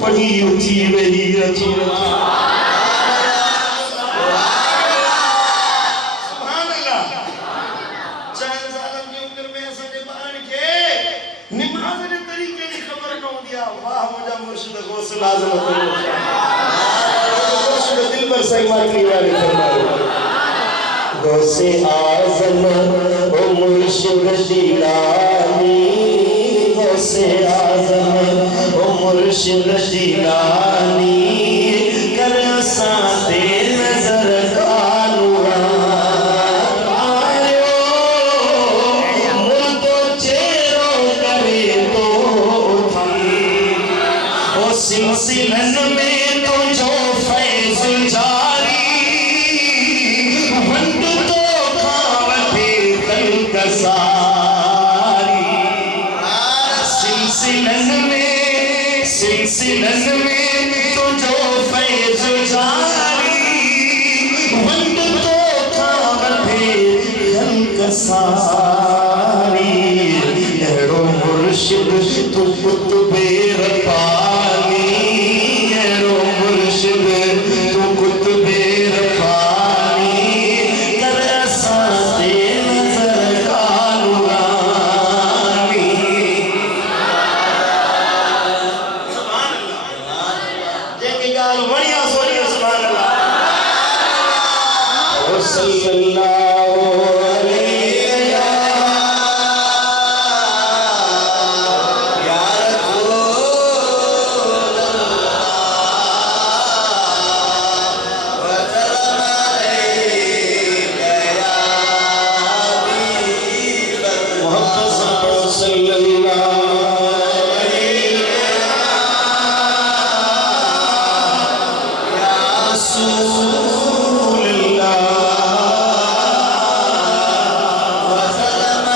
پڑھی اٹھی وہی اچھی سبحان اللہ چاہے ظالم کی عمر میں ایسا کے بارن کے نماز نے طریقے کی خبر نہ دیا واہ مجھا مرشد غوث العظم مرشد دل پر سیمان کی والی فرمائے غوث اعظم و مرشد جیلانی غوث اعظم و مرشد جیلانی کر ساتھ نظر کا نوران آئیو مردو چیرو کرے تو اٹھی وہ سلسلن میں تو جو فیض جاری وند تو کھاوتے خلق ساری سلسلن میں تو جو فیض جاری وند تو کھاوتے خلق ساری ایرو مرشد تو قطب ربانی ایرو مرشد تو قطب ربانی کر ساتھ نظر کا نورانی سبحان اللہ جن کی گال بڑیا سوری سبحان اللہ صلی اللہ علیہ یا رسول اللہ وسلم علیہ یا حبیب اللہ محمد صلی اللہ علیہ یا رسول اللہ وسلم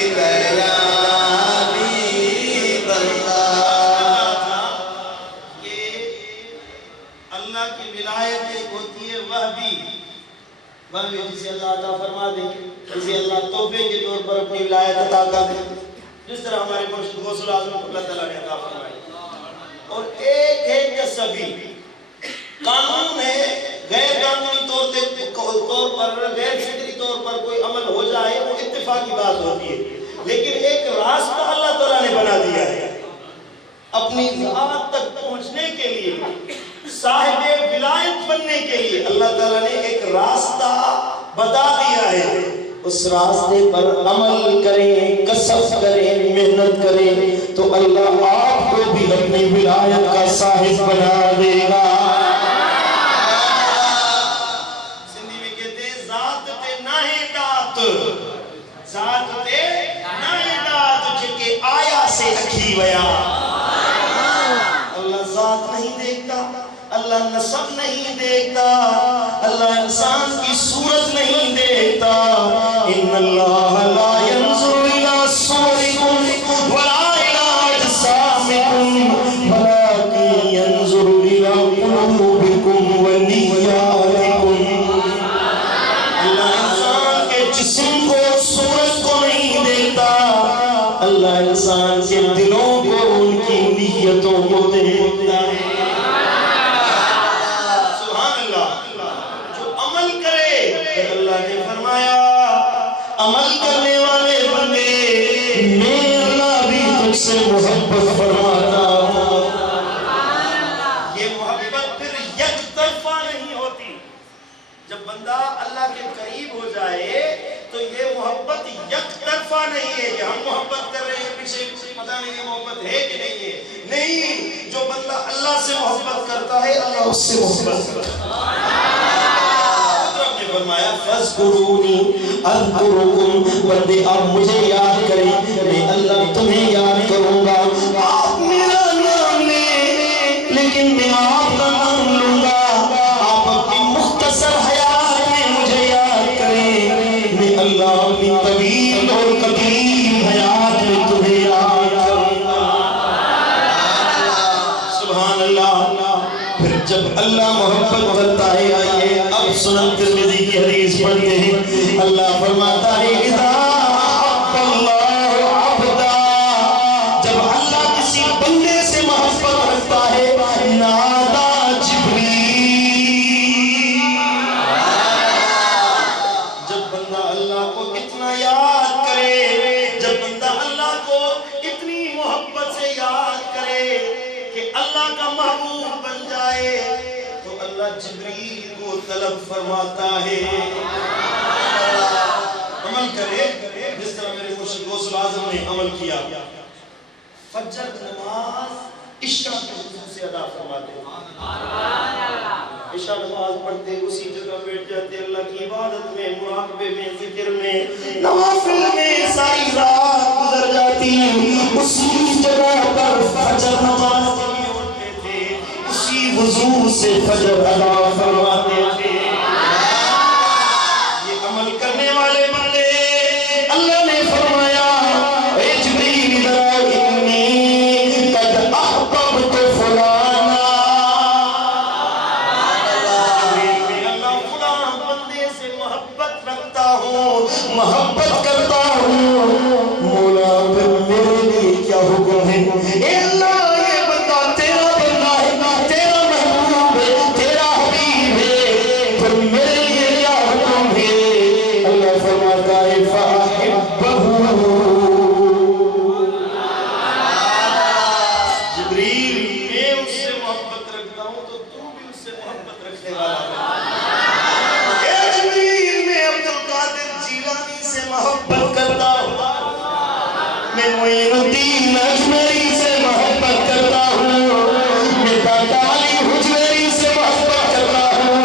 علیہ یا حبیب اللہ کہ اللہ کی ولایت ایک ہوتی ہے وہبی جسے اللہ عطا فرما دے جسے اللہ تحفے کے طور پر اپنی ولایت عطا کر دے جس طرح ہمارے مرشد غوث العظم کو اللہ تعالیٰ نے عطا فرمائی اور ایک ایک کا سبھی قانون ہے غیر قانونی طور پر غیر فطری طور پر کوئی عمل ہو جائے وہ اتفاقی بات ہوتی ہے لیکن ایک راستہ اللہ تعالیٰ نے بنا دیا ہے اپنی ذات تک پہنچنے کے لیے صاحب ولایت بننے کے لیے اللہ تعالیٰ نے ایک راستہ بتا دیا ہے اس راستے پر عمل کریں کسب کریں محنت کریں تو اللہ آپ کو بھی اپنی ولایت کا صاحب بنا دے گا سندھی میں کہتے ہیں ذات تے ناہے دات ذات تے ناہے دات جنکہ آیا سے اکھی ویا اللہ ذات نہیں دیکھتا اللہ نسب نہیں دیکھتا اللہ انسان کی صورت نہیں دیکھتا ان اللہ لا ينظر الى صوركم ولا الى اجسامكم ولكن ينظر الى قلوبكم ونياتكم اللہ انسان کے جسم کو صورت کو نہیں دیکھتا اللہ انسان کے دلوں کو ان کی نیتوں کو دیکھتا ہے عمل کرنے والے بندے میں اللہ بھی تجھ سے محبت فرماتا ہوں یہ محبت پھر یک طرفہ نہیں ہوتی جب بندہ اللہ کے قریب ہو جائے تو یہ محبت یک طرفہ نہیں ہے کہ ہم محبت کر رہے ہیں پیچھے پتہ نہیں یہ محبت ہے کہ نہیں ہے نہیں جو بندہ اللہ سے محبت کرتا ہے اللہ اس سے محبت کرتا ہے فرمایا فَاذْكُرُونِي أَذْكُرُكُمْ بندے آپ مجھے یاد کریں میں اللہ تمہیں یاد کروں گا آپ میرا نام لیں لیکن میں آپ کا نام لوں گا آپ اپنی مختصر حیات میں مجھے یاد کریں میں اللہ اپنی طویل اور قدیم حیات میں تمہیں یاد کروں گا سبحان اللہ پھر جب اللہ محبت کرتا ہے آئیے اب سنن ترمذی کی حدیث پڑھتے ہیں اللہ فرماتا ہے اذا احب اللہ عبدا جب اللہ کسی بندے سے محبت رکھتا جبریل کو طلب فرماتا ہے عمل کرے جس طرح میرے مرشد غوث الاعظم نے عمل کیا فجر نماز عشاء کے وضو سے ادا فرماتے ہیں عشاء نماز پڑھتے اسی جگہ بیٹھ جاتے اللہ کی عبادت میں مراقبے میں ذکر میں نوافل میں ساری رات گزر جاتی اسی جگہ پر فجر نماز پڑھنے ہوتے تھے اسی وضو سے فجر ادا فرماتے تھے یہ عمل کرنے والے بندے اللہ نے فرمایا اے جبریل ادھر انی قد احببت فلانا اللہ فلاں بندے سے محبت رکھتا ہوں محبت کرتا ہوں مولا پھر میرے لیے کیا حکم ہے اے اللہ یہ بندہ تیرا بندہ ہے تیرا محبوب ہے تیرا حبیب ہے پھر میرے لیے کیا حکم ہے اللہ فرماتا ہے فَأَحِبَّهُ جبریل میں اس سے محبت رکھتا ہوں تو تو بھی اس سے محبت رکھنے والا ہے اے جبریل میں عبدالقادر جیلانی سے محبت کرتا ہوں میں معین الدین اجمیری سے محبت کرتا ہوں میں دادا علی حجویری سے محبت کرتا ہوں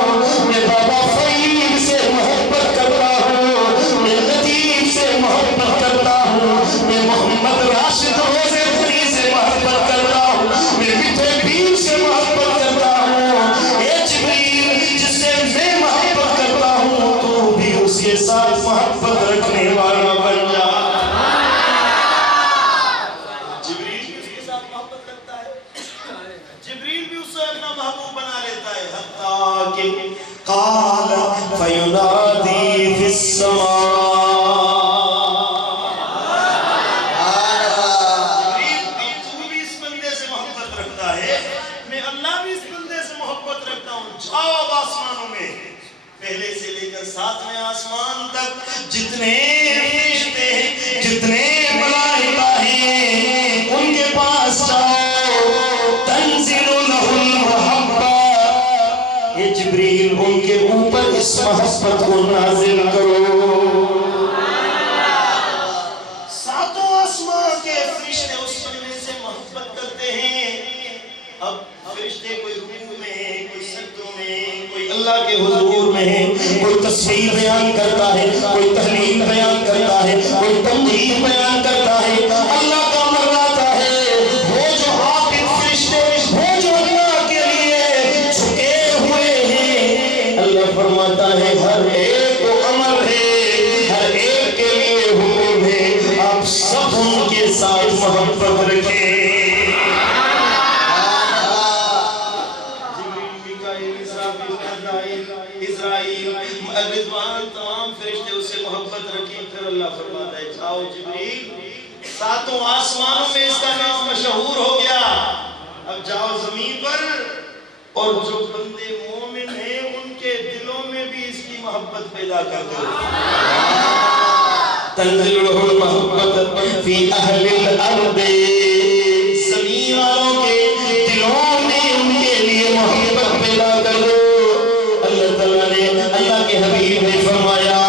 میں بابا فرید سے محبت کرتا ہوں میں لطیف سے محبت کرتا ہوں میں محمد راشد روزے پوری سے محبت کرتا ہوں میں میٹھے پیر سے محبت کرتا ہوں اے جبریل جس سے میں محبت کرتا ہوں تو بھی اس کے ساتھ محبت رکھنے والا بن جا جبریل بھی اس کے ساتھ محبت کرتا ہے جبریل بھی اسے اپنا محبوب بنا لیتا ہے حتیٰ کہ قال فینادی فی جبریل تو بھی اس بندے سے محبت رکھتا ہے میں اللہ بھی اس بندے سے محبت رکھتا ہوں جاؤ اب آسمانوں میں پہلے سے لے کر 7ویں آسمان تک جتنے فرشتے ہیں جتنے ملائکہ ہیں ان کے پاس جاؤ تنزل لہ المحبہ یہ جبریل ان کے اوپر اس محبت کو نازل کرو 7 آسمان کے فرشتے اس بندے سے محبت کرتے ہیں اب فرشتے کوئی رکوع میں ہیں کوئی سجدوں میں کوئی اللہ کے حضور میں ہے کوئی تسبیح بیان کرتا ہے کوئی تحلیل بیان کرتا ہے کوئی تمجید بیان کرتا ہے اللہ کا مرلاتا ہے وہ جو حافظ فرشتے وہ جو اللہ کے لیے جھکے ہوئے ہیں اللہ فرماتا ہے ہر ایک کو امر ہے ہر ایک کے لیے حکم ہے آپ سب ان کے ساتھ محبت رکھیں اسرائیل رضوان تمام فرشتے اس سے محبت رکھیں پھر اللہ فرماتا ہے جاؤ جبریل 7 آسمانوں میں اس کا نام مشہور ہو گیا اب جاؤ زمین پر اور جو بندے مومن ہیں ان کے دلوں میں بھی اس کی محبت پیدا کر دو تنزل المحبت فی اہل الارض زمین والوں کے دلوں میں ان کے لیے محبت پیدا کر دو اللہ تعالیٰ نے اللہ کے حبیب نے فرمایا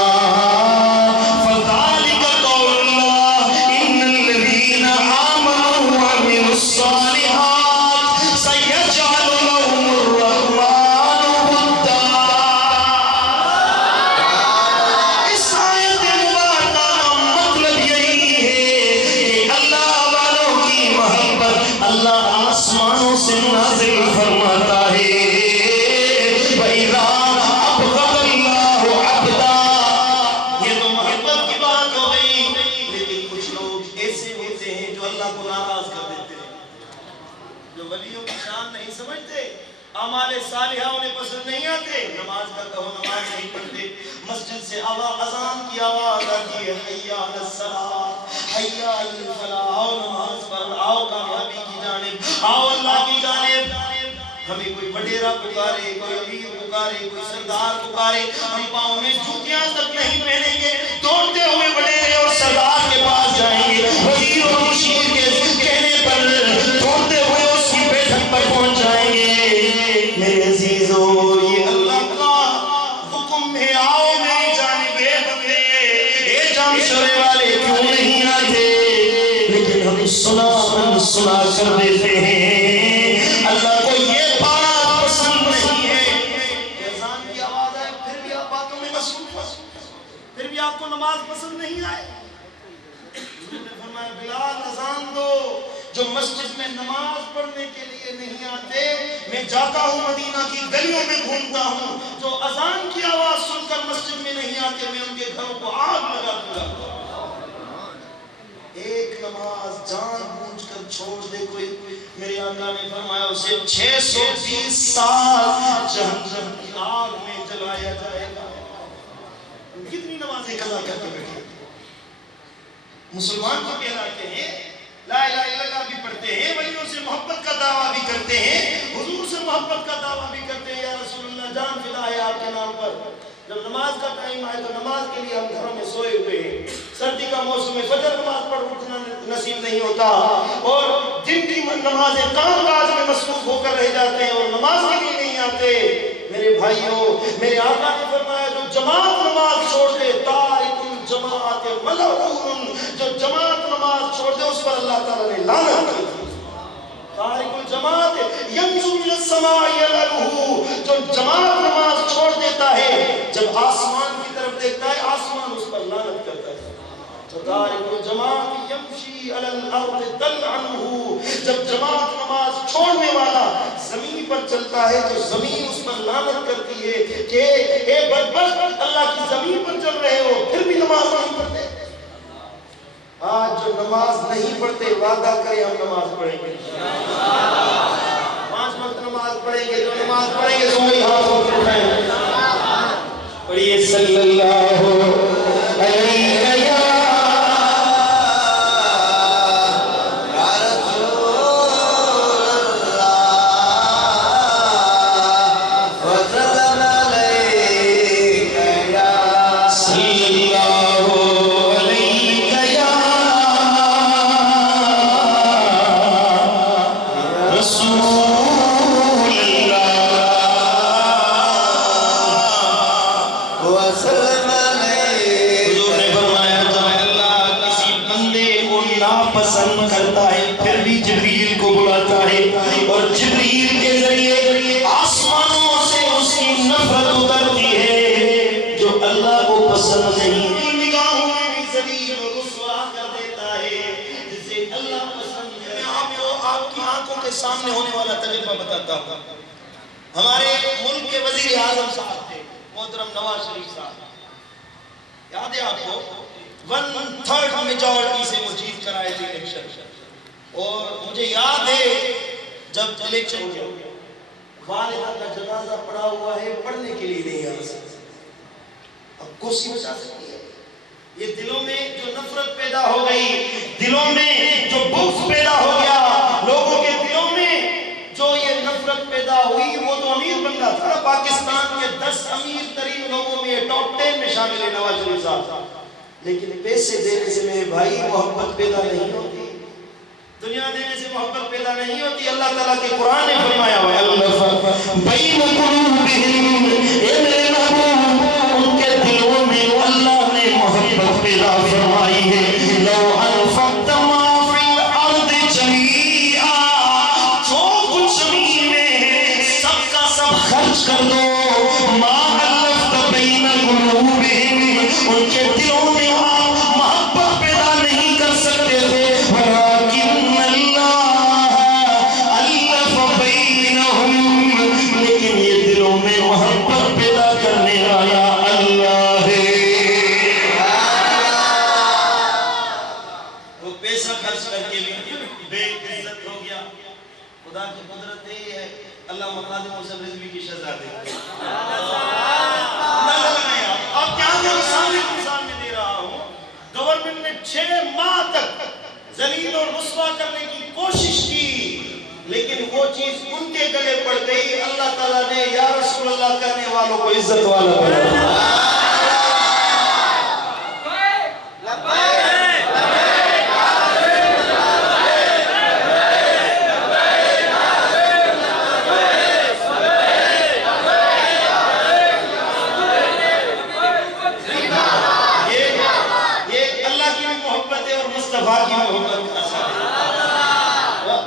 فَذَلِكَ قَوْلُ اللَّهِ إِنَّ الَّذِينَ آمَنُوا وَعَمِلُوا الصَّالِحَاتِ سَيَجْعَلُ لَهُمُ الرَّحْمَنُ وُدًّا اس آیت مبارکہ کا مطلب یہی ہے کہ اللہ والوں کی محبت اللہ آسمانوں سے نازل فرماتا ہے وَإِذَا أَبْغَضَ اللَّهُ عَبْدًا یہ تو محبت کی بات ہو گئی لیکن کچھ لوگ ایسے ہوتے ہیں جو اللہ کو ناراض کر دیتے ہیں جو ولیوں کی شان نہیں سمجھتے اعمال صالحہ انہیں پسند نہیں آتے نماز کا کہو نماز نہیں پڑھتے مسجد سے اذان کی آواز آتی ہے حی علی الصلاۃ حی علی الفلاح آؤ نماز پر آؤ کامیابی کی جانب آؤ اللہ کی جانب ہمیں کوئی وڈیرا پکارے کوئی امیر پکارے کوئی سردار پکارے ہم پاؤں میں جوتیاں تک نہیں پہنیں گے دوڑتے ہوئے وڈیرے اور سردار کے پاس جائیں گے وزیر اور مشیر کے کہنے پر دوڑتے ہوئے اس کی بیٹھک پر پہنچ جائیں گے میرے عزیزو کر دیتے ہیں. اللہ کو یہ بات پسند نہیں ہے. اذان کی آواز آئے پھر بھی آپ باتوں میں مصروف ہو، پھر بھی آپ کو نماز پسند نہیں آئے. حضور نے فرمایا بلال اذان دو. جو مسجد میں نماز پڑھنے کے لیے نہیں آتے، میں جاتا ہوں مدینہ کی گلیوں میں گھومتا ہوں، جو اذان کی آواز سن کر مسجد میں نہیں آتے میں ان کے گھروں کو آگ لگا دوں. ایک نماز جان بوجھ کر چھوڑ دے کوئی، میرے آقا نے فرمایا اسے 620 سال جہنم کی آگ میں جلایا جائے گا. کتنی نمازیں قضا کر کے بیٹھے مسلمان کو کہلاتے ہیں، لا الہ الا اللہ بھی پڑھتے ہیں، ولیوں سے محبت کا دعویٰ بھی کرتے ہیں، حضور سے محبت کا دعویٰ بھی کرتے ہیں، یا رسول اللہ جان فدا ہے آپ کے نام پر. جب نماز کا ٹائم آئے تو نماز کے لیے ہم گھروں میں سوئے ہوئے ہیں. سردی کا موسم ہے، فجر نماز پڑھ اٹھنا نصیب نہیں ہوتا، اور دن کی نمازیں کام کاج میں مصروف ہو کر رہ جاتے ہیں اور نماز کے لیے نہیں آتے. میرے بھائیوں، میرے آقا نے فرمایا جو جماعت نماز چھوڑ دے تارک الجماعت ملعون، جو جماعت نماز چھوڑ دے اس پر اللہ تعالیٰ نے لعنت کی. تارک الجماعت ینظر من السماء یلعبہ، جو جماعت نماز چھوڑ دیتا ہے جب آسمان کی طرف دیکھتا ہے آسمان اس پر لعنت کرتا ہے. تارک الجماعت یمشی علی الارض تلعنہ، جب جماعت نماز چھوڑنے والا زمین پر چلتا ہے تو زمین اس پر لعنت کرتی ہے کہ اے بدبخت، اللہ کی زمین پر چل رہے ہو پھر بھی نماز نہیں پڑھتے. آج جو نماز نہیں پڑھتے وعدہ کریں ہم نماز پڑھیں گے، 5 وقت نماز پڑھیں گے. جو نماز پڑھیں گے سوئی ہاتھوں کو اٹھائیں. پڑھیے صلی اللہ علیہ یا پسند کرتا ہے پھر بھی جبریل کو بلاتا ہے اور جبریل کے ذریعے آسمانوں سے اس کی نفرت اترتی ہے. جو اللہ کو پسند نہیں نگاہوں میں بھی ذلیل اور رسوا کر دیتا ہے جسے اللہ پسند ہے. میں آپ کی آنکھوں کے سامنے ہونے والا تجربہ بتاتا ہوں. ہمارے ملک کے وزیر اعظم صاحب تھے محترم نواز شریف صاحب، یاد ہے آپ کو 1/3 میجورٹی سے وہ جیت کر آئے تھے الیکشن. اور مجھے یاد ہے جب الیکشن ہو گیا والدہ کا جنازہ پڑا ہوا ہے، پڑھنے کے لیے نہیں آ سکتے. اب کرسی بچا سکتی ہے؟ یہ دلوں میں جو نفرت پیدا ہو گئی، دلوں میں جو بغض پیدا ہو گیا، لوگوں کے دلوں میں جو یہ نفرت پیدا ہوئی، وہ تو امیر بندہ تھا. پاکستان کے 10 امیر ترین لوگوں میں ٹاپ 10 میں شامل ہے نواز شریف صاحب. لیکن پیسے دینے سے میرے بھائی محبت پیدا نہیں ہوتی، دنیا دینے سے محبت پیدا نہیں ہوتی. اللہ تعالیٰ کے قرآن نے فرمایا ہوا ہے بین قلوبہم، اے میرے محبوب ان کے دلوں میں اللہ نے محبت پیدا فرمائی ہے. لو انفقت ما فی الارض جمیعا، جو کچھ زمین میں ہے سب کا سب خرچ کر دو، ما الفت بین قلوبہم، ان کے دلوں میں محبت پیدا نہیں کر سکتے تھے. ولیکن اللہ الف بینہم، لیکن یہ دلوں میں محبت پیدا کرنے والا اللہ ہے. وہ پیسہ خرچ کر کے بھی بے عزت ہو گیا. خدا کی قدرت یہ ہے، اللہ مخادم سے رضوی کی شہزادی آپ کیا مثال میں دے رہا ہوں. گورنمنٹ نے 6 ماہ تک ذلیل اور رسوا کرنے کی کوشش کی، لیکن وہ چیز ان کے گلے پڑ گئی. اللہ تعالیٰ نے یا رسول اللہ کہنے والوں کو عزت والا بنا.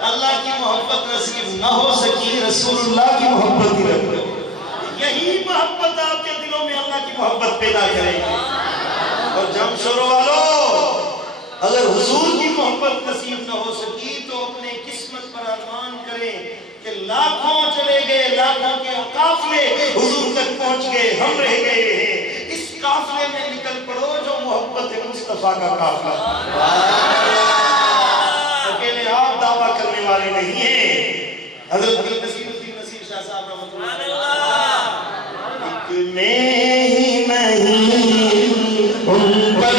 اللہ محبت نصیب نہ ہو سکی رسول اللہ کی محبت ہی رکھ لو. یہی محبت آپ کے دلوں میں اللہ کی محبت پیدا کرے گی. اور جمشوروں والوں اگر حضور کی محبت نصیب نہ ہو سکی تو اپنے قسمت پر ارمان کریں کہ لاکھوں چلے گئے, لاکھوں کے قافلے حضور تک پہنچ گئے, ہم رہ گئے ہیں. اس قافلے میں نکل پڑو جو محبت مصطفیٰ کا قافلہ. اکیلے آپ دعویٰ کرنے والے نہیں ہیں. حضرت نصیر الدین نصیر شاہ صاحب رحمۃ اللہ ایک میں ہی نہیں ان پر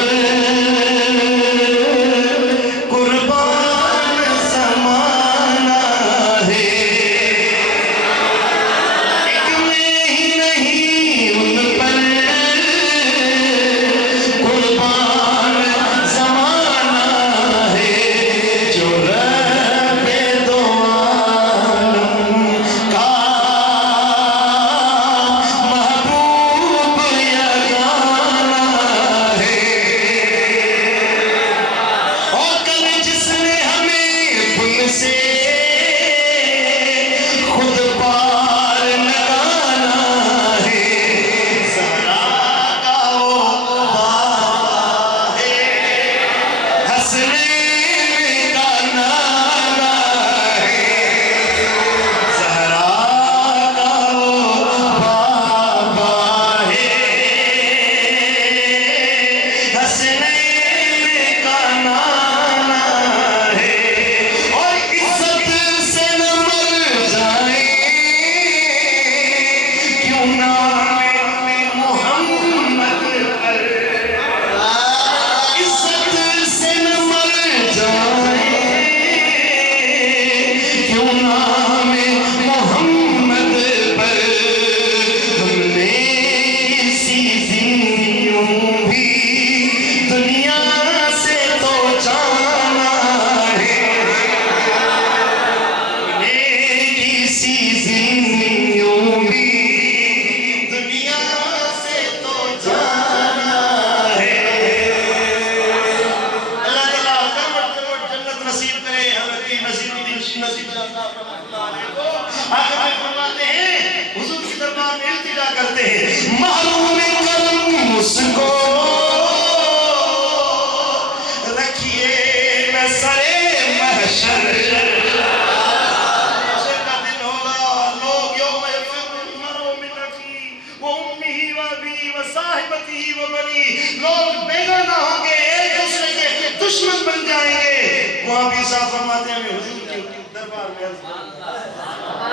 دشمن بن جائیں گے. وہاں بھی صاحب فرماتے ہیں حضور کے دربار میں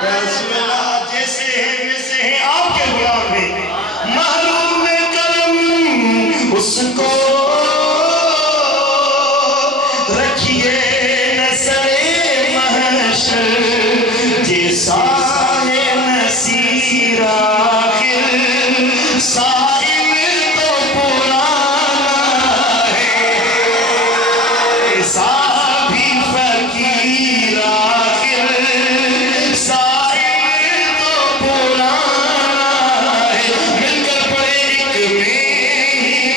یا رسول اللہ جیسے ہیں ویسے ہیں آپ کے غلام ہیں. محروم کرم اس کو رکھیے نظر محشر جیسا ہے نصیر آخر سائل تو پرانا ہے ایسا بھی فقیر آخر سائل تو پرانا ہے. مل کر پڑے ایک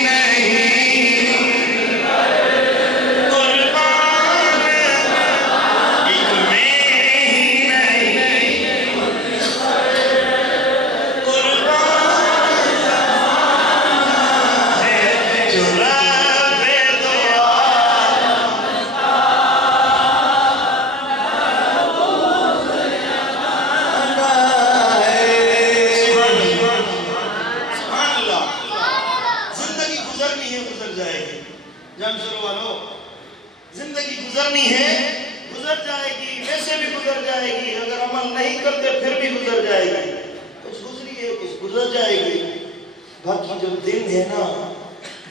میں ہی نہیں قربان ایک میں ہی نہیں قربان ہے جو رب دعا سبحان اللہ. زندگی گزرنی ہے گزر جائے گی. جمشوروں والو زندگی گزرنی ہے گزر جائے گی. ویسے بھی گزر جائے گی. اگر عمل نہیں کرتے پھر بھی گزر جائے گی. کچھ گزری ہے کچھ گزر جائے گی. باقی جو دن ہے نا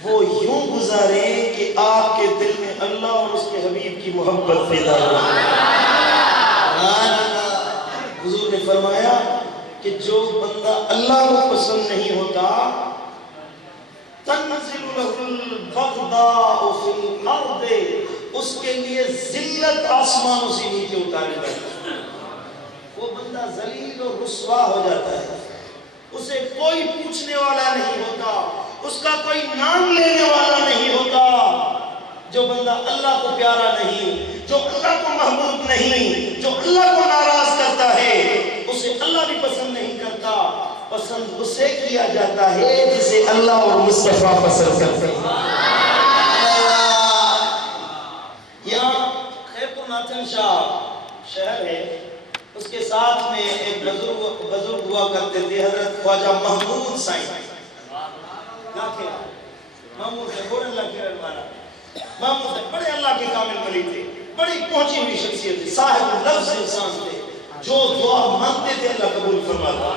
وہ یوں گزاریں کہ آپ کے دل میں اللہ اور اس کے حبیب کی محبت پیدا ہو. حضور نے فرمایا کہ جو بندہ اللہ کو پسند نہیں ہوتا تنزل له البغضاء في الارض اس کے لیے ذلت آسمانوں سے نیچے اتاری جاتی ہے. وہ بندہ ذلیل اور رسوا ہو جاتا ہے. اسے کوئی پوچھنے والا نہیں ہوتا. اس کا کوئی نام لینے والا نہیں ہوتا. جو بندہ اللہ کو پیارا نہیں، جو اللہ کو محبوب نہیں، جو اللہ کو ناراض کرتا ہے، اسے اللہ بھی پسند نہیں کرتا، پسند اسے کیا جاتا ہے جسے اللہ اور مصطفیٰ پسند کرتے ہیں۔ یہاں خیبر ناتھن شاہ شہر ہے، اس کے ساتھ میں ایک بزرگ ہوا کرتے تھے، حضرت خواجہ محمود سائیں محمود سے بڑے اللہ کے رحمانہ، محمود سے بڑے اللہ کے کامل ولی تھے، بڑی پہنچی ہوئی شخصیت تھی، صاحب لفظ انسان تھے، جو دعا مانگتے تھے اللہ قبول فرماتا۔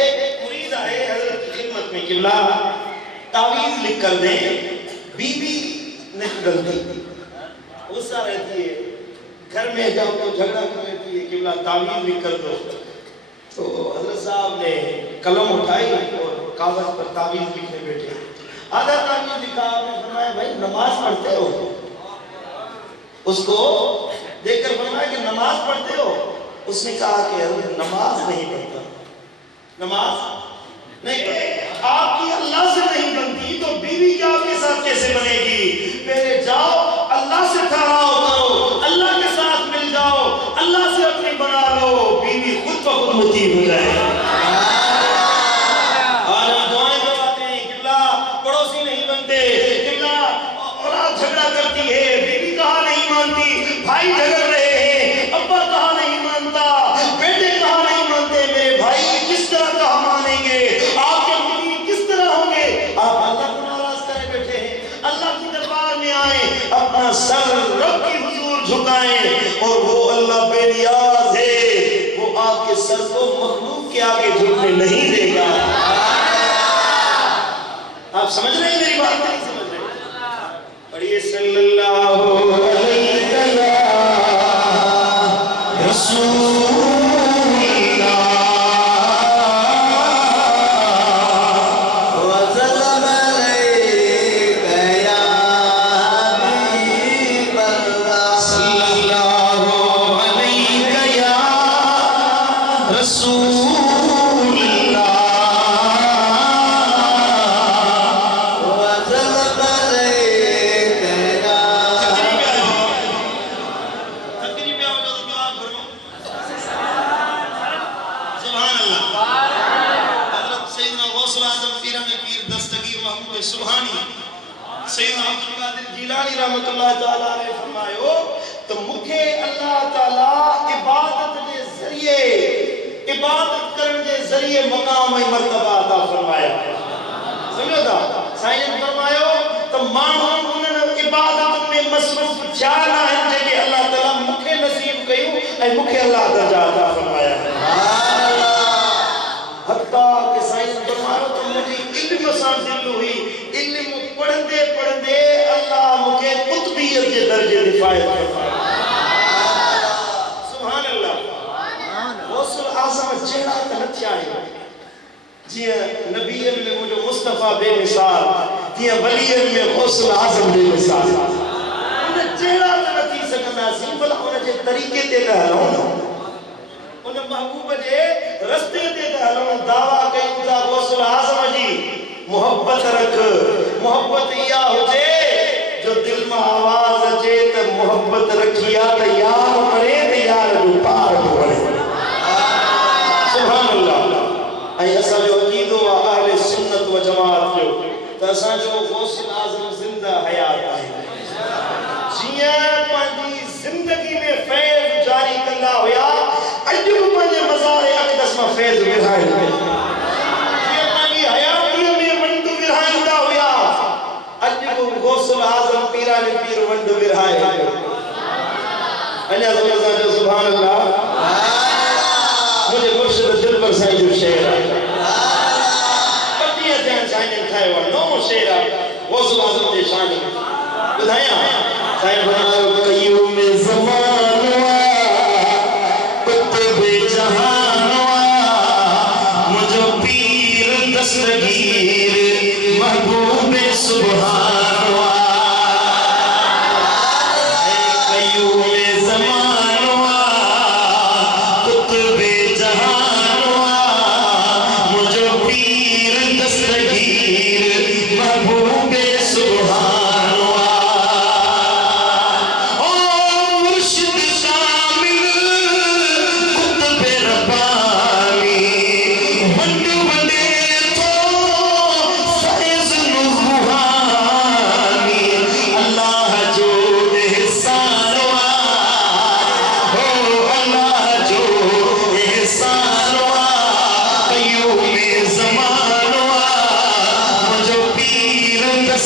ایک مرید آئے حضرت کی خدمت میں، قبلہ تعویذ لکھ کر دیں، بی بی نہیں ڈلتی، غصہ رہتی ہے، گھر میں جاؤ تو جھگڑا کر رہتی ہے، قبلہ تعویذ لکھ کر دو۔ تو حضرت صاحب نے قلم اٹھائی اور کاغذ پر تعویذ لکھنے بیٹھے، آدھا تعویذ لکھا، آپ نے فرمایا بھائی نماز پڑھتے ہو؟ اس کو دیکھ کر فرمایا کہ نماز پڑھتے ہو؟ اس نے کہا کہ حضرت نماز نہیں پڑھتا، نماز نہیں، آپ کی اللہ سے نہیں بنتی تو بیوی کیا آپ کے ساتھ کیسے بنے گی؟ پہلے جاؤ اللہ سے ٹھہراؤ کرو، اللہ کے ساتھ مل جاؤ، اللہ سے اپنی بنا لو، بیوی خود بخود مطیع ہو جائے۔ آج ہم دعائیں کرواتے ہیں، قبلہ پڑوسی نہیں بنتے، قبلہ اولاد جھگڑا کرتی ہے، بیوی کہا نہیں مانتی، بھائی جھگڑ رہے ہیں، ابا کہا نہیں مانتا، بیٹے کہا نہیں مانتے، میرے بھائی کس طرح کہا مانیں گے؟ آپ کے مطیع کس طرح ہوں گے؟ آپ اللہ کو ناراض کرے بیٹھے ہیں، اللہ کی دربار میں آئیں، اپنا سر رب کی حضور جھکائیں، اور وہ اللہ بے نیاز ہے، وہ آپ کے سر کو مخلوق کے آگے جھکنے نہیں دے گا۔ آپ سمجھ رہے ہیں میری بات؟ نہیں سمجھ رہے؟ پڑھیے صلی اللہ علیہ رسول رحمت اللہ تعالیٰ نے فرمایا تو مکھے اللہ تعالیٰ عبادت کرنے کے ذریعے مقام مرتبہ عطا فرمایا۔ سمجھو تھا سائیں نے فرمایا تو مانو انہوں عبادت میں مصروف جانا ہے کہ اللہ تعالیٰ مکھے نصیب کیوں اے مکھے اللہ درجہ عطا فرمایا ہے۔ حتیٰ کہ سائیں نے فرمایا تو مجھے علم حاصل ہوئی، علم پڑھتے پڑھتے اللہ مجھے قطبیت کے درجے دفاعت فرمایا۔ سبحان اللہ۔ غوث اعظم چہرہ تنتیا ہے جی نبیین میں مجھے مصطفیٰ بے مثال، جی ولیین میں غوث اعظم بے مثال۔ انہیں چہرہ تنتی سکنا سی بلا انہیں جے طریقے تے دہلوں، انہیں محبوب جے رستے تے دہلوں، دعویٰ کئی خدا غوث اعظم جی محبت رکھ، محبت یا ہو جے جو دل میں آواز اچے تو محبت رکھیا تو یار مرے تو یار جو پار ہو بڑے۔ سبحان اللہ۔ اے ایسا جو عقید و اہل سنت و جماعت جو تو ایسا جو غوث اعظم زندہ حیات ہے جیاں پانچی زندگی میں فیض جاری کرنا ہویا، اجب پانچے مزار اقدس میں فیض برہائے ہوئے، جیاں پانچی حیاتی میں منڈو برہائے ہویا، اجب غوث اعظم پیرانی پیر منڈو برہائے ہوئے۔ انہا زمزہ جو سبحان اللہ مجھے مرشد دل پر سائیں جو شہر ہے پتیاں جہاں سائیں کھائے ہوا نو شہر ہے غوث اعظم کے شان بدھائیاں سائیں بنا قیوم زمان قطب جہان مجھو پیر دستگیر محبوب سبحان قیوم زمان قطب جہان مجھو پیر دستگیر محبوب سبحان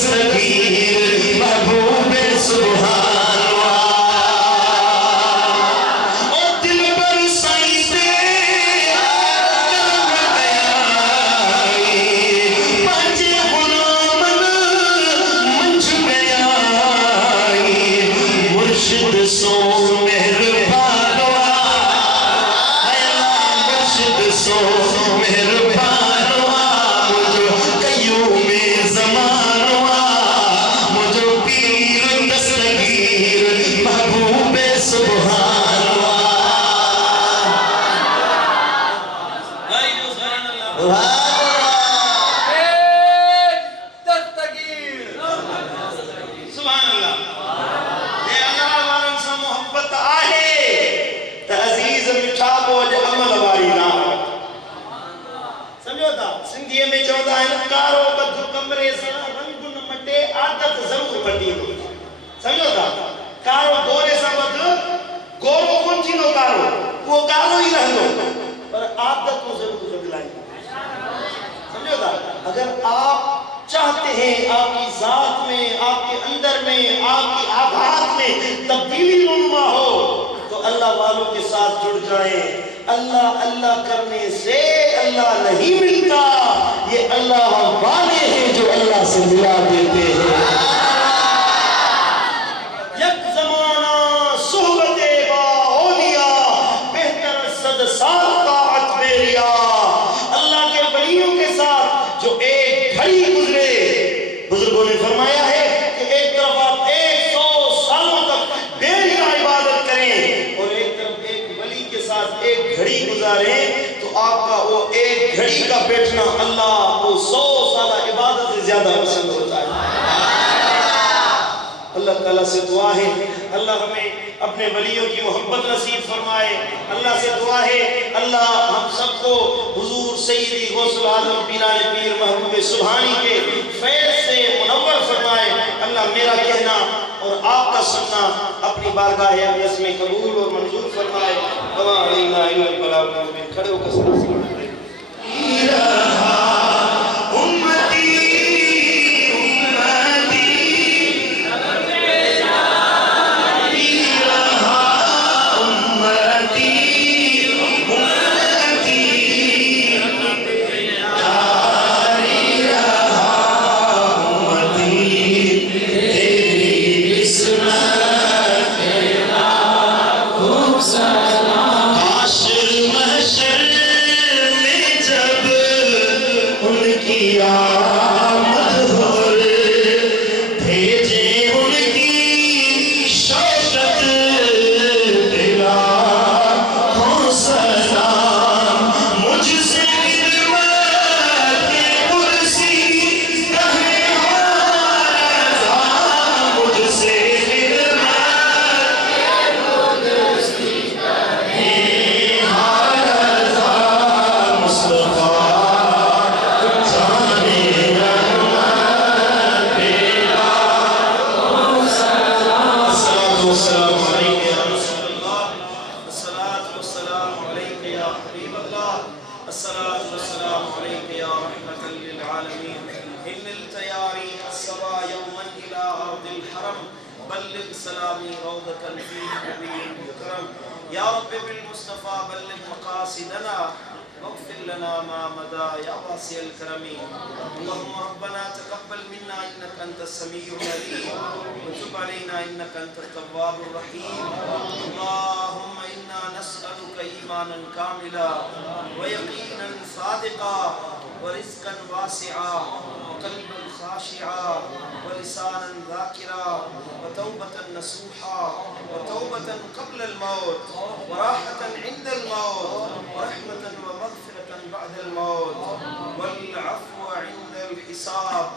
دستگیر محبوب سبحان اور دل پر سائیں پہ پانچ غلام منج گیا مرشد سو مہربان مرشد سو مہربان مجھو قیوم زمان مجھو پیر دستگیر محبوب سبحان سبحان اللہ یہ اللہ والن سے محبت آہے تعزیز مٹھاپو جو عمل واری نام سمجھو تھا سندھیے میں چودہ ہے کارو بدھ کمرے سے رنگن مٹے عادت ضرور پٹی دو سمجھو تھا کارو گورے سے بدھ گورو کن چینو کارو وہ کارو ہی رہ لو پر عادت کو ضرور بدلائی سمجھو تھا اگر آپ چاہتے ہیں آپ کی ذات میں آپ کے اندر میں آپ کی آباد میں تبدیلی رونما ہو تو اللہ والوں کے ساتھ جڑ جائیں اللہ اللہ کرنے سے اللہ نہیں ملتا یہ اللہ والے ہیں جو اللہ سے ملا دیتے ہیں یک زمانہ صحبت با اولیاء بہتر صد سال طاعت بیریا اللہ کے ولیوں کے ساتھ جو ایک گھڑی گزرے بزرگوں نے فرمایا ہے کہ ایک طرف آپ 100 سالوں تک بیریا عبادت کریں اور ایک طرف ایک ولی کے ساتھ ایک گھڑی گزاریں تو آپ کا وہ ایک گھڑی کا بیٹھنا اللہ کو 100 سالہ عبادت سے زیادہ پسند ہوتا ہے اللہ تعالیٰ سے دعا ہے اللہ ہمیں اپنے ولیوں کی محبت نصیب فرمائے اللہ سے دعا ہے اللہ ہم سب کو حضور سیدی غوث العظم پیران پیر محبوب سبحانی کے فیض سے منور فرمائے اللہ میرا کہنا اور آپ کا سننا اپنی بارگاہ اقدس میں قبول اور منظور فرمائے وما علینا الا البلاغ المبین کھڑے ہو کر سلام بلغ سلامي روضة فيه نبي مكرم يا رب بالمصطفى بلغ مقاصدنا واغفر لنا ما مدى يا واسع الكرم اللهم ربنا تقبل منا انك انت السميع العليم وتب علينا انك انت التواب الرحيم اللهم انا نسالك ايمانا كاملا ويقينا صادقا ورزقا واسعا وقلبا خاشعا ولسانا ذاكرا وتوبة نصوحا وتوبة قبل الموت وراحة عند الموت ورحمة ومغفرة بعد الموت والعفو عند الحساب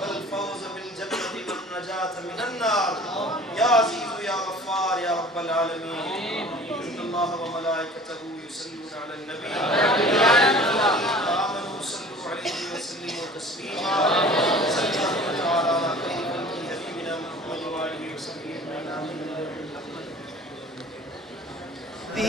والفوز بالجنة والنجاة من النار يا عزيز يا غفار يا رب العالمين إن الله وملائكته يصلون على النبي